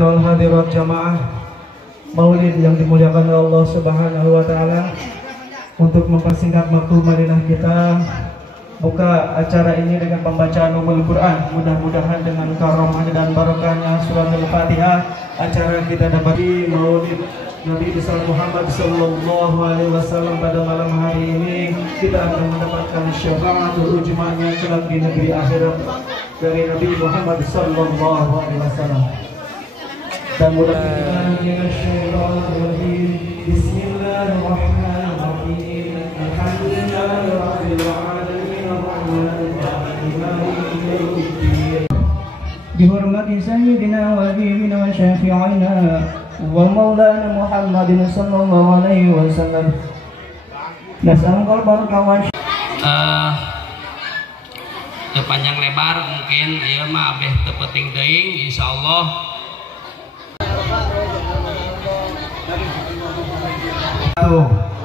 Wal hadirat jamaah Maulid yang dimuliakan oleh Allah Subhanahu wa taala. Untuk mempersingkat waktu Madinah kita, buka acara ini dengan pembacaan Ummul Quran. Mudah-mudahan dengan karamah dan barokahnya surat Al-Fatihah, acara kita dapat di Maulid Nabi besar Muhammad sallallahu alaihi wasallam pada malam hari ini. Kita akan mendapatkan syafaatul ujma'nya kelak di negeri akhirat dari Nabi Muhammad sallallahu alaihi wasallam. Dan mudah-mudahan Bismillahirrahmanirrahim. Alhamdulillahirabbil alamin arrahmanir rahim maliki yaumiddin. Bihurmati sayyidina wa habibina wa syafi'ina wa maulana Muhammadin sallallahu alaihi wasallam. Nas'alul barakah wa panjang lebar mungkin ieu mah abeh teu penting deui insyaallah.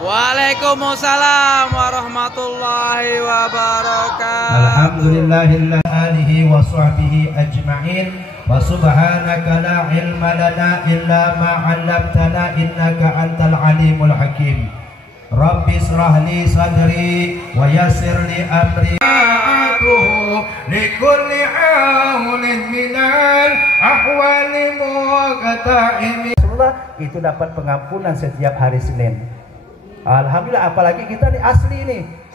Waalaikumsalam warahmatullahi wabarakatuh. Alhamdulillahilladzi alihi wa sahbihi ajma'in wa subhanaka la ilma lana illa ma 'allamtana innaka antal alimul hakim. Rabbi israh li sadri wa yassir li amri likulli haulin minal ahwali muqta'imi. Itu dapat pengampunan setiap hari Senin. Alhamdulillah, apalagi kita nih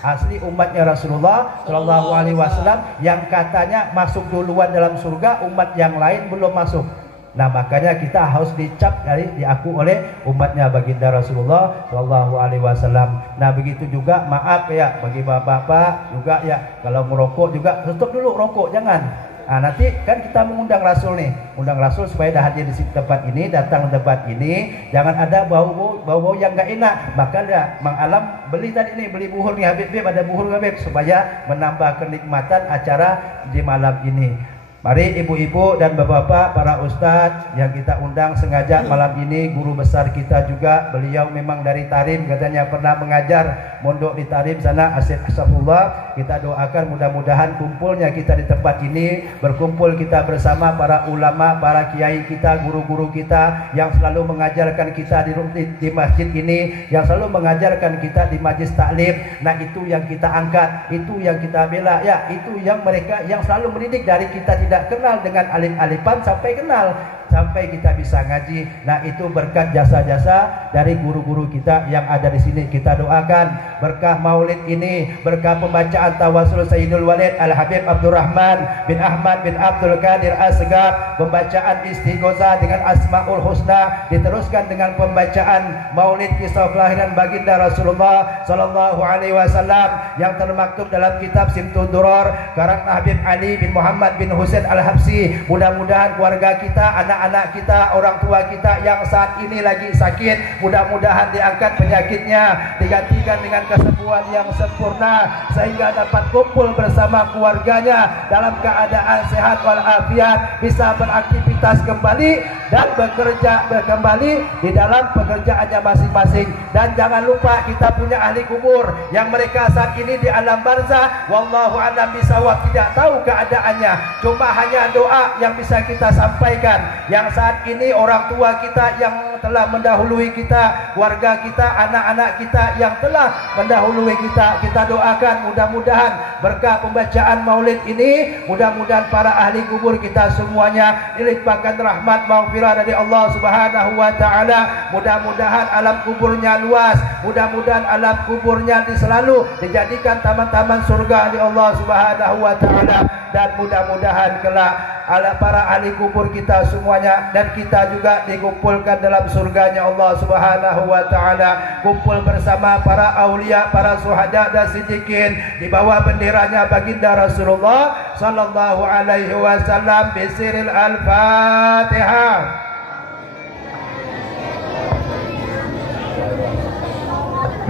asli umatnya Rasulullah Shallallahu Alaihi Wasallam yang katanya masuk duluan dalam surga, umat yang lain belum masuk. Nah makanya kita harus dicap diaku oleh umatnya baginda Rasulullah Shallallahu Alaihi Wasallam. Nah begitu juga maaf ya bagi bapak-bapak juga ya, kalau merokok juga stop dulu rokok, jangan. Nah, nanti kan kita mengundang Rasul nih, undang Rasul supaya dah hadir di tempat ini, datang ke tempat ini, jangan ada bau-bau yang gak enak. Maka dah Mang Alam beli tadi nih, beli buhur nih Habib, ada buhur Habib supaya menambah kenikmatan acara di malam ini. Mari ibu-ibu dan bapak-bapak, para ustadz yang kita undang sengaja malam ini, guru besar kita juga, beliau memang dari Tarim, katanya pernah mengajar mondok di Tarim sana, Asafullah. Kita doakan mudah-mudahan kumpulnya kita di tempat ini, berkumpul kita bersama para ulama, para kiai kita, guru-guru kita yang selalu mengajarkan kita di masjid ini, yang selalu mengajarkan kita di majlis taklim. Nah itu yang kita angkat, itu yang kita bela ya, itu yang mereka yang selalu mendidik dari kita tidak kenal dengan alif-alifan sampai kenal, sampai kita bisa ngaji. Nah itu berkat jasa-jasa dari guru-guru kita yang ada di sini. Kita doakan berkah maulid ini, berkah pembacaan tawasul Sayyidul Walid Al-Habib Abdurrahman bin Ahmad bin Abdul Qadir Asgar, pembacaan istighosah dengan Asmaul Husna, diteruskan dengan pembacaan maulid kisah kelahiran baginda Rasulullah Sallallahu Alaihi Wasallam yang termaktub dalam kitab Simtud Duror karang Habib Ali bin Muhammad bin Husain Al-Habsi. Mudah-mudahan keluarga kita, anak-anak kita, orang tua kita yang saat ini lagi sakit, mudah-mudahan diangkat penyakitnya, digantikan dengan kesembuhan yang sempurna sehingga dapat kumpul bersama keluarganya dalam keadaan sehat walafiat, bisa beraktivitas kembali dan bekerja kembali di dalam pekerjaannya masing-masing. Dan jangan lupa kita punya ahli kubur yang mereka saat ini di alam barzah, wallahu a'lam bishawab, tidak tahu keadaannya, cuma hanya doa yang bisa kita sampaikan. Yang saat ini orang tua kita yang telah mendahului kita, keluarga kita, anak-anak kita yang telah mendahului kita, kita doakan mudah-mudahan berkah pembacaan maulid ini, mudah-mudahan para ahli kubur kita semuanya dilimpahkan rahmat maghfirah dari Allah Subhanahu wa taala. Mudah-mudahan alam kuburnya luas, mudah-mudahan alam kuburnya selalu dijadikan taman-taman surga di Allah Subhanahu wa taala. Dan mudah-mudahan kelak para ahli kubur kita semuanya dan kita juga dikumpulkan dalam surganya Allah Subhanahu wa taala, kumpul bersama para aulia, para syuhada dan siddiqin di bawah benderanya baginda Rasulullah sallallahu alaihi wasallam. Bisiril al-Fatihah.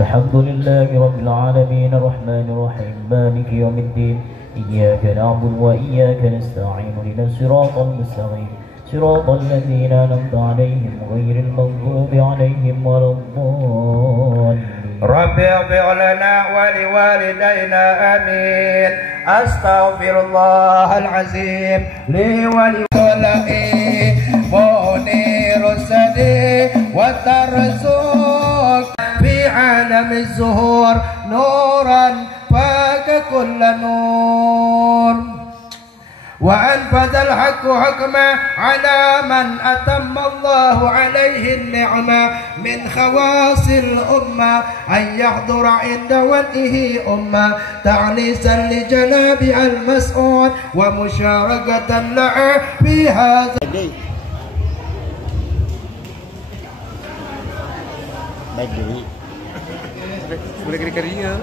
Alhamdulillahi rabbil alamin arrahmanir rahim maliki yaumiddin iyyaka na'budu wa iyyaka nasta'in ihdinas siratal mustaqim siratal ladzina an'amta 'alaihim ghairil maghdubi 'alaihim waladdallin. Rabbi ighfir lana wa liwalidayna amin. Astaghfirullahal azim li wa li وترزق في عالم الزهور نورا فاق كل نور وأنفذ الحق حكما على من أتم الله عليه النعمة من خواص الأمة أن يحضر عند وجهه أمة تعنيسا لجناب المسؤول ومشاركة له في هذا. Boleh kering-keringnya.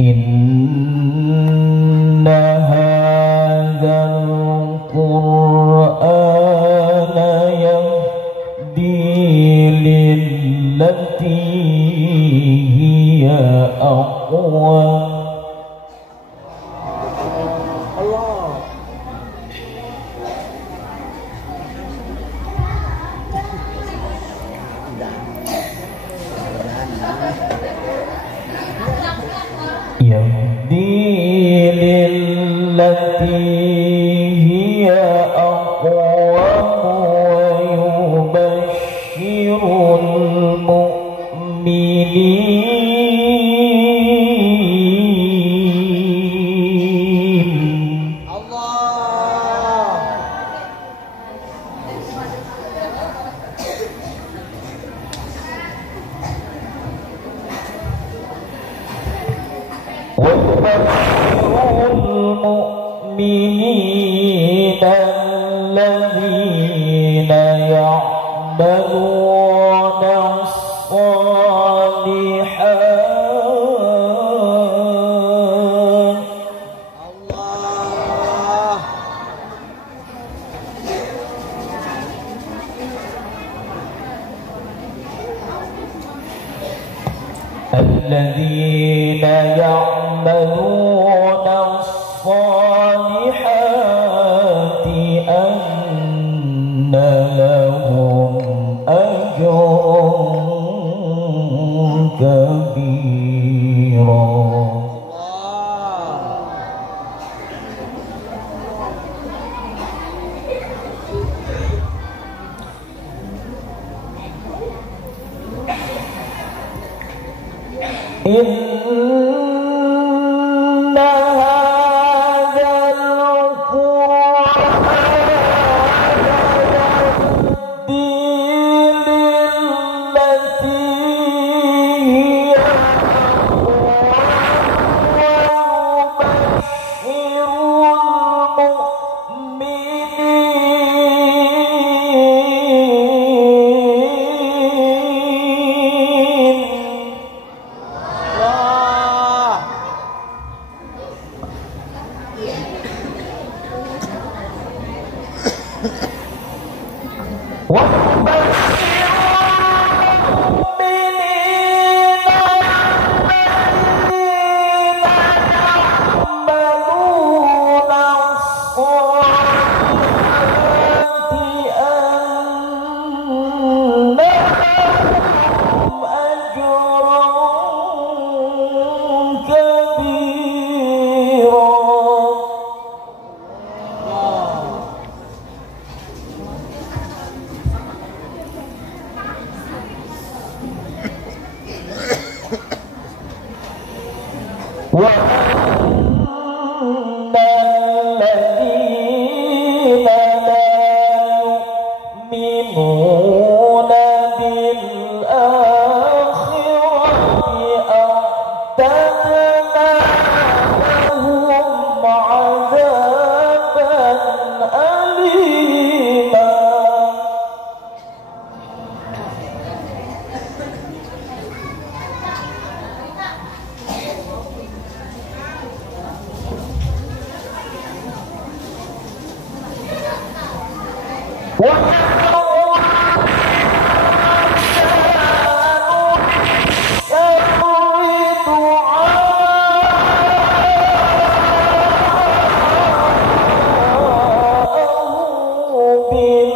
Inna hadzal Qur'ana yahdi lillati hiya aqwam. Yahdi lillati hiya aqwam wa yubashshirul mu'minin. المؤمنين الذين يعملون الصالحات الذين يعملون الصالحات أن لهم أجرا كبيرا. إن هذا القرآن يهدي للتي هي أقوم وأن الذين لا يؤمنون بالآخرة أعتدنا لهم عذابا أليما. Be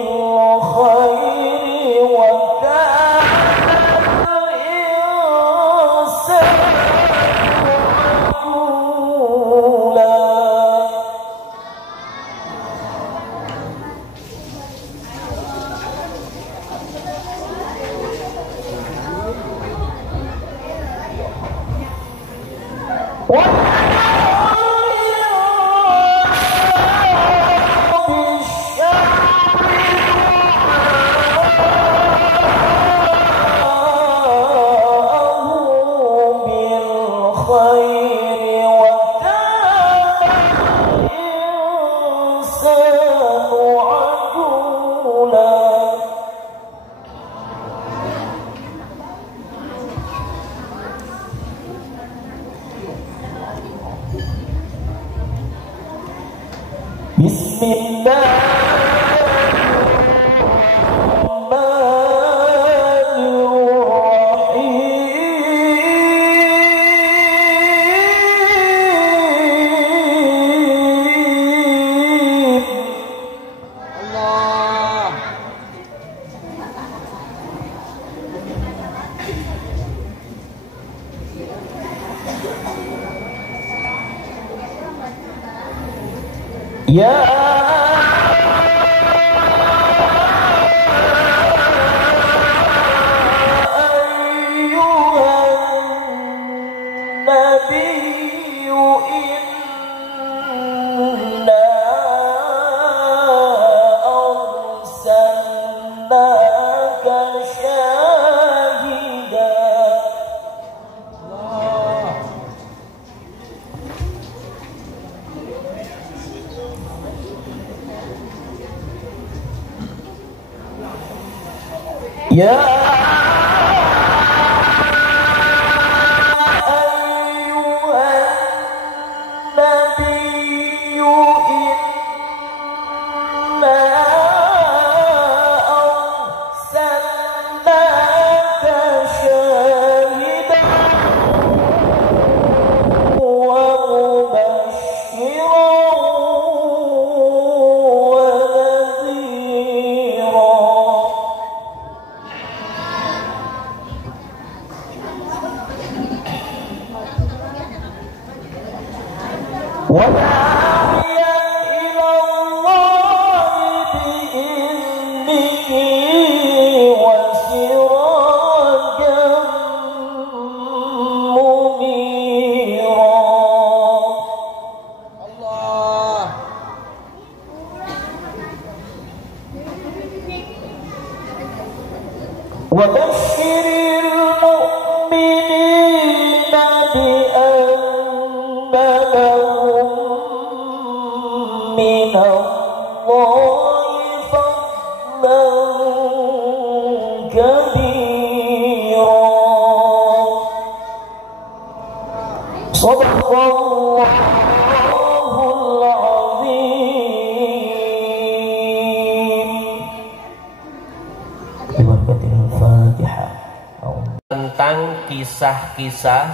Tentang kisah-kisah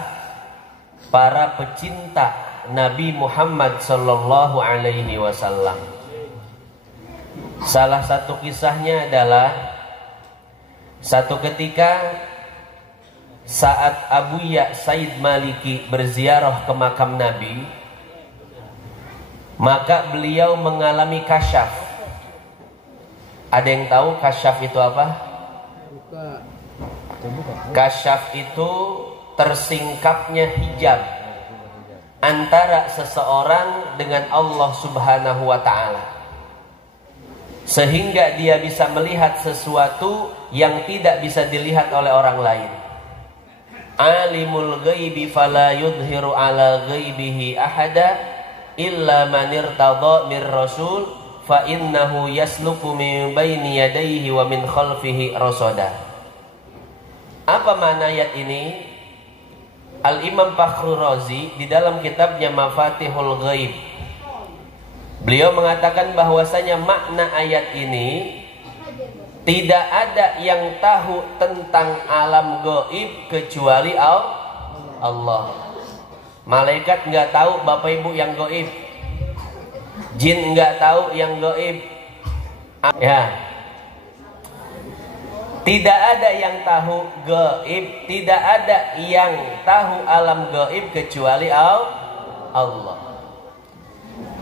para pecinta Nabi Muhammad sallallahu alaihi wasallam. Salah satu kisahnya adalah satu ketika saat Abuya Said Maliki berziarah ke makam Nabi, maka beliau mengalami kasyaf. Ada yang tahu kasyaf itu apa? Kasyaf itu tersingkapnya hijab antara seseorang dengan Allah Subhanahu wa ta'ala, sehingga dia bisa melihat sesuatu yang tidak bisa dilihat oleh orang lain. Alimul ghaibi fala yudhiru ala ghaibihi ahada illa man irtada mir rasul fa innahu yasluku min baini yadayhi wa min khalfihi rasada. Apa makna ayat ini? Al-Imam Fakhrul Razi di dalam kitabnya Mafatihul Ghaib, beliau mengatakan bahwasanya makna ayat ini tidak ada yang tahu tentang alam gaib kecuali Allah. Malaikat nggak tahu Bapak Ibu yang gaib, jin nggak tahu yang gaib, ya. Tidak ada yang tahu gaib, tidak ada yang tahu alam gaib kecuali Allah.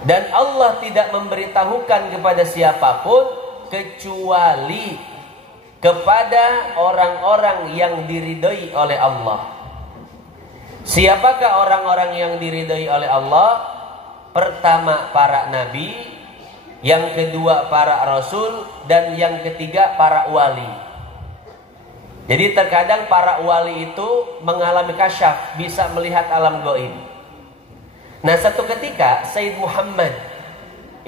Dan Allah tidak memberitahukan kepada siapapun kecuali kepada orang-orang yang diridhai oleh Allah. Siapakah orang-orang yang diridhai oleh Allah? Pertama para nabi, yang kedua para rasul, dan yang ketiga para wali. Jadi terkadang para wali itu mengalami kasyaf, bisa melihat alam gaib. Nah, satu ketika Sayyid Muhammad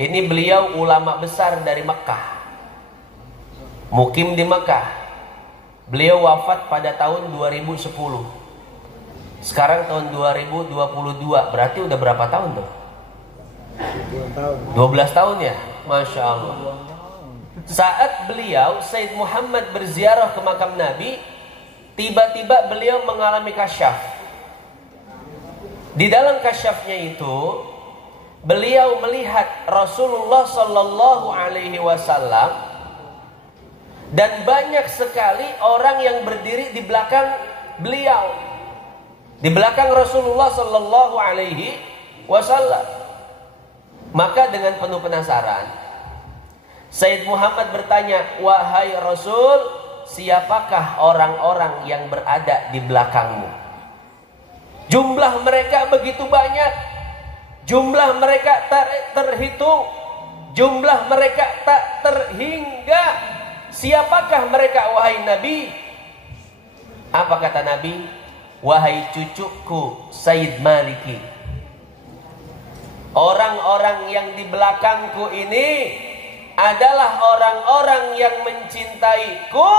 Ini beliau ulama besar dari Mekah, mukim di Mekah. Beliau wafat pada tahun 2010. Sekarang tahun 2022, berarti udah berapa tahun tuh? 12 tahun ya, Masya Allah. Saat beliau Sayyid Muhammad berziarah ke makam Nabi, tiba-tiba beliau mengalami kasyaf. Di dalam kasyafnya itu, beliau melihat Rasulullah Sallallahu Alaihi Wasallam, dan banyak sekali orang yang berdiri di belakang beliau, di belakang Rasulullah Sallallahu Alaihi Wasallam. Maka dengan penuh penasaran, Sayyid Muhammad bertanya, wahai Rasul, siapakah orang-orang yang berada di belakangmu? Jumlah mereka begitu banyak, jumlah mereka tak terhitung, jumlah mereka tak terhingga. Siapakah mereka wahai Nabi? Apa kata Nabi? Wahai cucuku Sayyid Maliki, orang-orang yang di belakangku ini adalah orang-orang yang mencintaiku,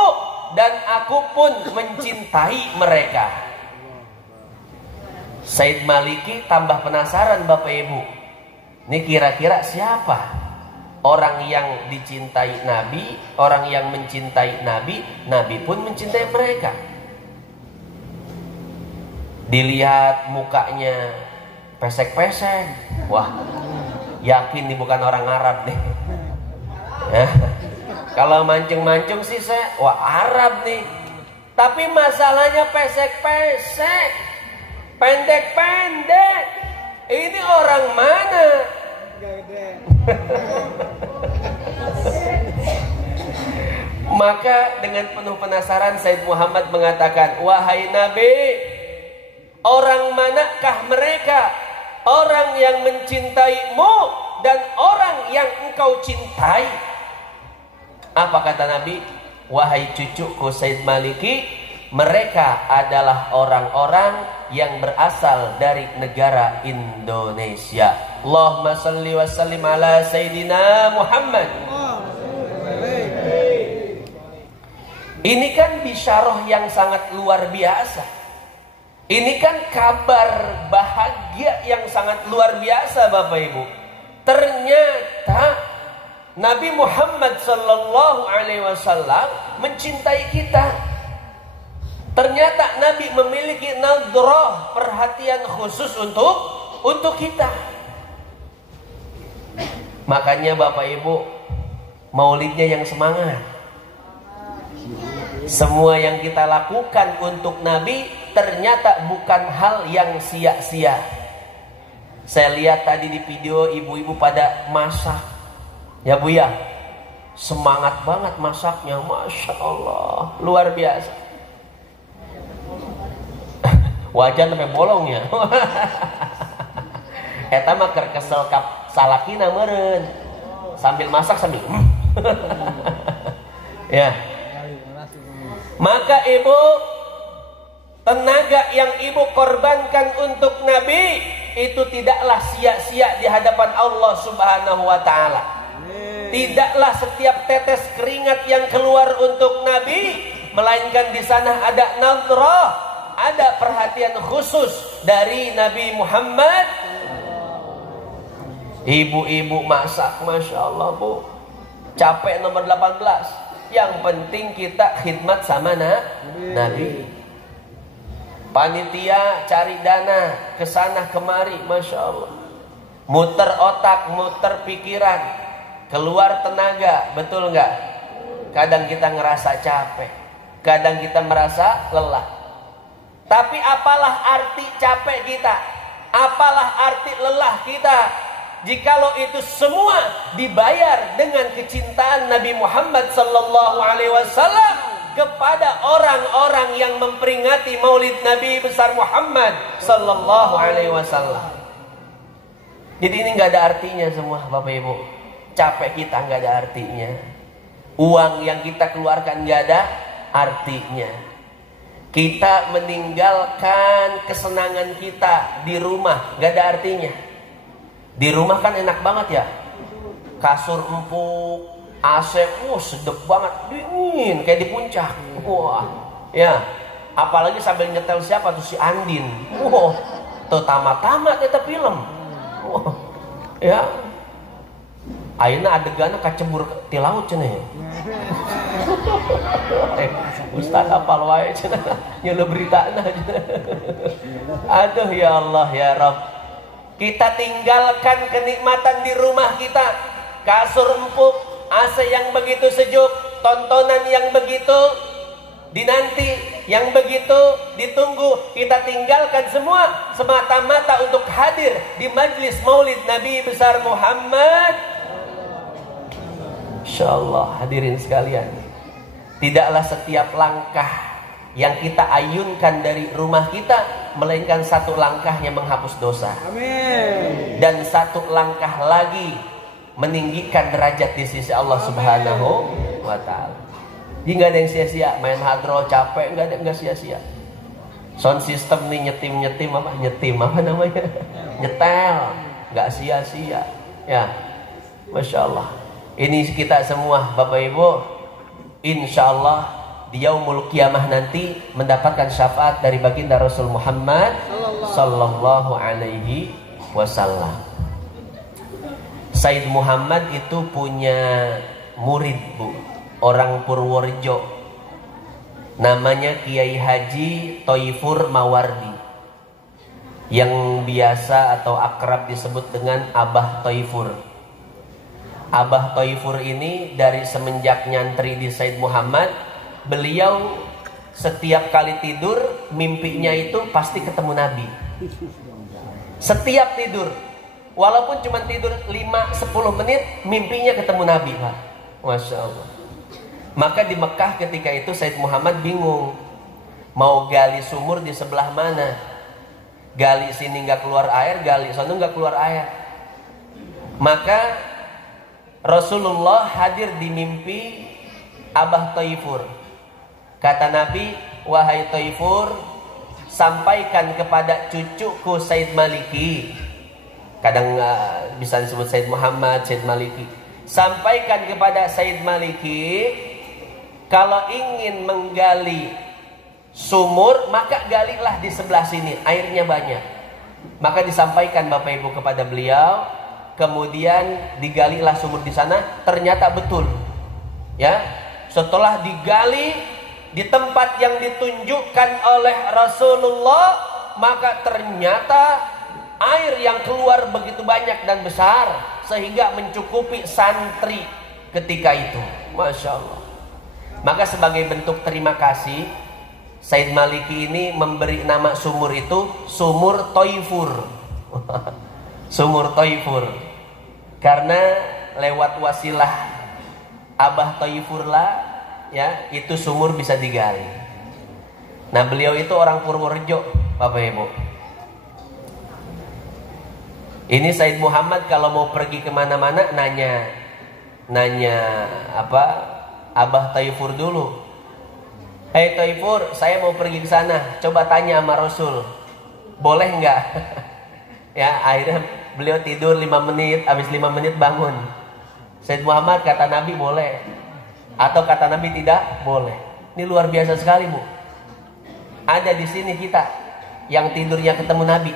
dan aku pun mencintai mereka. Sayyid Maliki tambah penasaran, Bapak Ibu. Ini kira-kira siapa orang yang dicintai Nabi, orang yang mencintai Nabi, Nabi pun mencintai mereka. Dilihat mukanya pesek-pesek, wah, yakin ini bukan orang Arab nih. Kalau mancung-mancung sih saya, wah Arab nih. Tapi masalahnya pesek-pesek, pendek-pendek. Ini orang mana? Maka dengan penuh penasaran Sayyid Muhammad mengatakan, wahai Nabi, orang manakah mereka? Orang yang mencintaimu dan orang yang engkau cintai. Apa kata Nabi? Wahai cucuku Sayyid Maliki, mereka adalah orang-orang yang berasal dari negara Indonesia. Allahumma salli wa sallim ala Sayyidina Muhammad. Ini kan bisyarah yang sangat luar biasa. Ini kan kabar bahagia yang sangat luar biasa, Bapak Ibu. Ternyata Nabi Muhammad Sallallahu Alaihi Wasallam mencintai kita. Ternyata Nabi memiliki nadrah, perhatian khusus untuk kita. Makanya Bapak Ibu, maulidnya yang semangat. Semua yang kita lakukan untuk Nabi ternyata bukan hal yang sia-sia. Saya lihat tadi di video ibu-ibu pada masak. Ya Bu ya, semangat banget masaknya, Masya Allah, luar biasa. Wajan sampai bolong ya. Eta mah keur kesel kap salakina meureun. Sambil masak sambil ya. Maka ibu, tenaga yang ibu korbankan untuk Nabi itu tidaklah sia-sia di hadapan Allah Subhanahu wa taala. Tidaklah setiap tetes keringat yang keluar untuk Nabi, melainkan di sana ada nadrah, ada perhatian khusus dari Nabi Muhammad. Ibu-ibu masak, Masya Allah Bu, capek nomor 18. Yang penting kita khidmat sama Nabi. Panitia cari dana kesana kemari, Masya Allah. Muter otak, muter pikiran, keluar tenaga, betul nggak? Kadang kita ngerasa capek, kadang kita merasa lelah. Tapi apalah arti capek kita? Apalah arti lelah kita? Jikalau itu semua dibayar dengan kecintaan Nabi Muhammad Sallallahu Alaihi Wasallam kepada orang-orang yang memperingati Maulid Nabi besar Muhammad Sallallahu Alaihi Wasallam. Jadi ini nggak ada artinya semua, Bapak Ibu. Capek kita nggak ada artinya, uang yang kita keluarkan nggak ada artinya. Kita meninggalkan kesenangan kita di rumah nggak ada artinya. Di rumah kan enak banget ya, kasur empuk, AC, sedep banget, dingin kayak di puncak. Wah, ya. Apalagi sambil nyetel siapa tuh, si Andin. Wah, tuh tamat-tamat eta film. Wah, ya. Ayeuna adeganna kacebur ti laut cenah. Ustaz apal wae cenah, nyeuleuh beritana. Aduh ya Allah ya Rabb. Kita tinggalkan kenikmatan di rumah kita. Kasur empuk, AC yang begitu sejuk, tontonan yang begitu dinanti, yang begitu ditunggu. Kita tinggalkan semua semata-mata untuk hadir di majlis Maulid Nabi besar Muhammad. Insyaallah hadirin sekalian, tidaklah setiap langkah yang kita ayunkan dari rumah kita melainkan satu langkah yang menghapus dosa. Amin. Dan satu langkah lagi meninggikan derajat di sisi Allah Subhanahu wa taala. Jadi nggak ada yang sia-sia, main hadroh capek nggak sia-sia. Sound system nih nyetim apa namanya? Nyetel, nggak sia-sia. Ya, masya Allah. Ini kita semua Bapak Ibu, insya Allah di yaumul kiamah nanti mendapatkan syafaat dari baginda Rasul Muhammad sallallahu alaihi wasallam. Said Muhammad itu punya murid, Bu, orang Purworejo, namanya Kiai Haji Thoifur Mawardi, yang biasa atau akrab disebut dengan Abah Thoifur. Abah Thoifur ini dari semenjak nyantri di Said Muhammad, beliau setiap kali tidur mimpinya itu pasti ketemu Nabi. Setiap tidur, walaupun cuma tidur 5-10 menit, mimpinya ketemu Nabi, Pak. Masya Allah. Maka di Mekah ketika itu Said Muhammad bingung mau gali sumur di sebelah mana. Gali sini nggak keluar air, gali sana nggak keluar air. Maka Rasulullah hadir di mimpi Abah Thoifur. Kata Nabi, wahai Thoifur, sampaikan kepada cucuku Said Maliki. Kadang bisa disebut Said Muhammad, Said Maliki. Sampaikan kepada Said Maliki, kalau ingin menggali sumur, maka galilah di sebelah sini, airnya banyak. Maka disampaikan Bapak Ibu kepada beliau, kemudian digalilah sumur di sana, ternyata betul. Ya, setelah digali di tempat yang ditunjukkan oleh Rasulullah, maka ternyata air yang keluar begitu banyak dan besar sehingga mencukupi santri ketika itu. Masya Allah. Maka sebagai bentuk terima kasih, Said Maliki ini memberi nama sumur itu Sumur Thoifur. Sumur Thoifur, karena lewat wasilah Abah Thoifur lah, ya, itu sumur bisa digali. Nah, beliau itu orang Purworejo, Bapak Ibu. Ini Said Muhammad kalau mau pergi kemana-mana nanya apa Abah Thoifur dulu. Hei Thoifur, saya mau pergi ke sana, coba tanya sama Rasul, boleh nggak? Ya, akhirnya beliau tidur 5 menit, habis 5 menit bangun. Said Muhammad kata Nabi boleh, atau kata Nabi tidak boleh. Ini luar biasa sekali, Bu. Ada di sini kita yang tidurnya ketemu Nabi.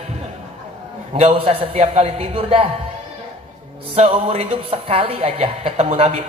Nggak usah setiap kali tidur dah. Seumur hidup sekali aja ketemu Nabi.